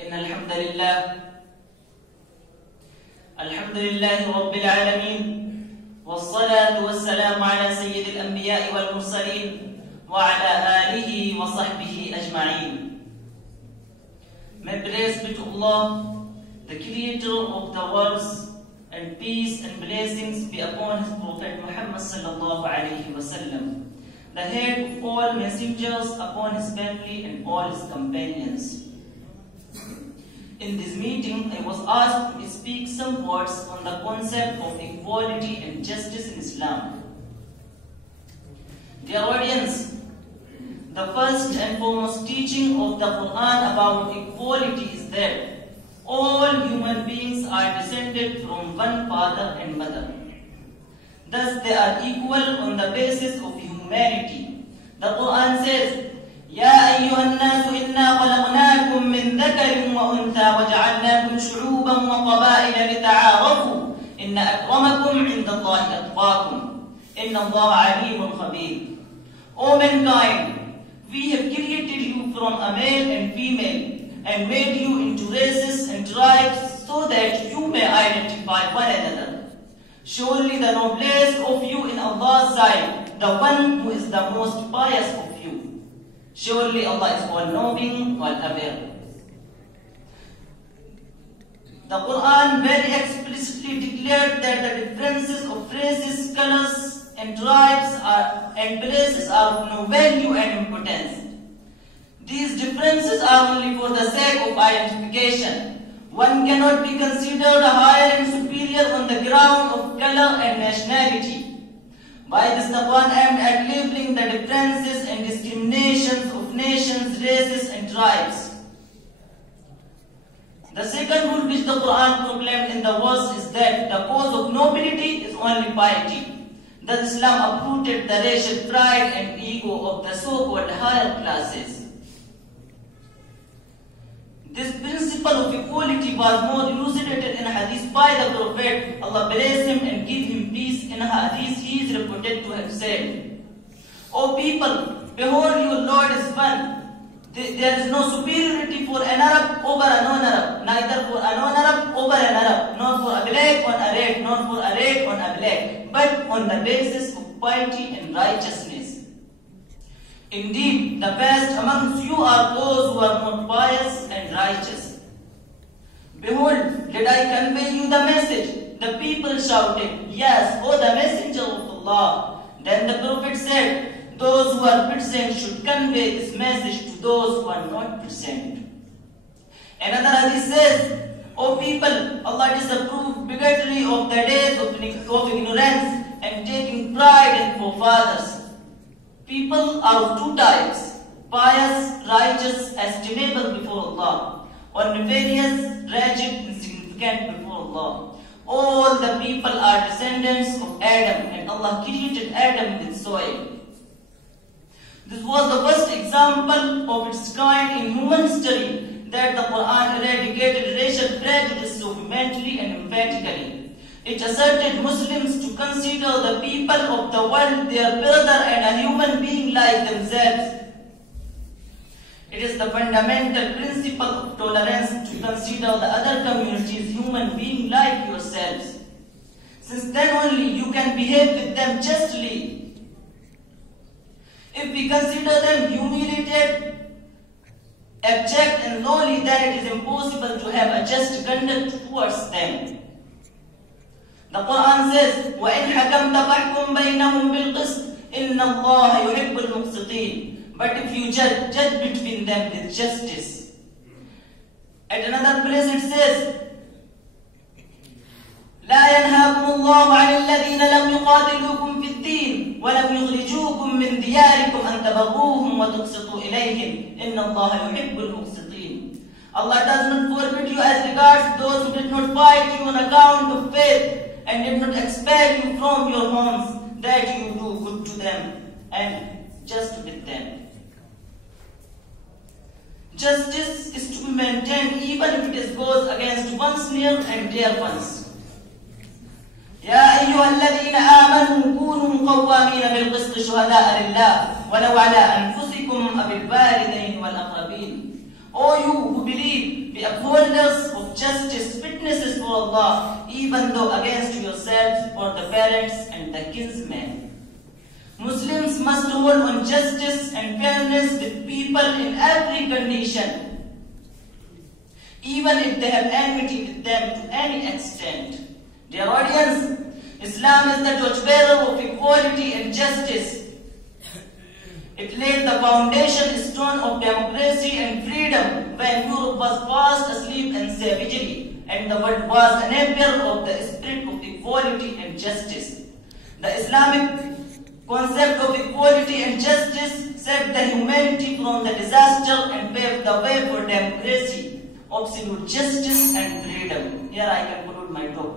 إن الحمد لله رب العالمين، والصلاة والسلام على سيد الأنبياء والمرسلين وعلى آله وصحبه أجمعين. May praise be to Allah, the Creator of the worlds, and peace and blessings be upon His Prophet Muhammad sallallahu alaihi wasallam, the head of all messengers, upon his family and all his companions. In this meeting, I was asked to speak some words on the concept of equality and justice in Islam. Dear audience, the first and foremost teaching of the Quran about equality is that all human beings are descended from one father and mother. Thus, they are equal on the basis of humanity. The Quran says, يا أيها الناس إنا خلقناكم من ذكر وأنثى وجعلناكم شعوبا وقبائل لتعارفوا إن أكرمكم عند الله أتقاكم إن الله عليم خبير. O mankind, we have created you from a male and female and made you into races and tribes so that you may identify one another. Surely the noblest of you in Allah's sight, the one who is the most pious of you. Surely Allah is all-knowing, all-aware. The Quran very explicitly declared that the differences of races, colors, and tribes and places are of no value and importance. These differences are only for the sake of identification. One cannot be considered higher and superior on the ground of color and nationality. By this, the Quran aimed at labeling the differences and discriminations of nations, races, and tribes. The second rule which the Quran proclaimed in the verse is that the cause of nobility is only piety. Thus, Islam uprooted the racial pride and ego of the so-called higher classes. This principle of equality was more elucidated in hadith by the Prophet, Allah bless him and give him peace. In hadith he is reported to have said, O people, behold your Lord is one. There is no superiority for an Arab over a non-Arab, neither for a non-Arab over an Arab, nor for a black on a red, nor for a red on a black, but on the basis of piety and righteousness. Indeed, the best amongst you are those who are more pious and righteous. Behold, did I convey you the message? The people shouted, Yes, O the messenger of Allah. Then the Prophet said, Those who are present should convey this message to those who are not present. Another hadith says, O people, Allah disapproved bigotry of the days of ignorance and taking pride in forefathers. People are of two types, pious, righteous, estimable before Allah, or nefarious, wretched, insignificant before Allah. All the people are descendants of Adam, and Allah created Adam with soil. This was the first example of its kind in human history that the Quran eradicated racial prejudice so vehemently and emphatically. It asserted Muslims to consider the people of the world their brother and a human being like themselves. It is the fundamental principle of tolerance to consider the other communities human beings like yourselves. Since then only you can behave with them justly. If we consider them humiliated, abject and lowly, then it is impossible to have a just conduct towards them. The Quran says, وَإِنْ حَكَمْتَ فَاحْكُمْ بَيْنَهُمْ بِالْقِسْطِ إِنَّ اللَّهَ يُحِبُّ الْمُقْسِطِينَ. But if you judge between them with justice. At another place it says, لا ينهاكم الله عن الذين لم يقاتلوكم في الدين ولم يخرجوكم من دياركم أن تبروهم وتقسطوا إليهم إن الله يحب المقسطين. Allah does not forbid you as regards those who did not fight you on account of faith and did not expel you from your homes, that you do good to them and just with them. Justice is to be maintained even if it goes against one's near and dear ones. يا أيها الذين آمنوا كونوا قوامين بالقسط شهداء لله ولو على أنفسكم أو الوالدين والأقربين. O you who believe, be Allah, even though against yourselves or the parents and the kinsmen. Muslims must hold on justice and fairness with people in every condition, even if they have enmity with them to any extent. Dear audience, Islam is the torchbearer of equality and justice. It laid the foundation stone of democracy and freedom when Europe was fast asleep and savagely, and the world was unaware of the spirit of equality and justice. The Islamic concept of equality and justice saved the humanity from the disaster and paved the way for democracy, absolute justice and freedom. Here I conclude my talk.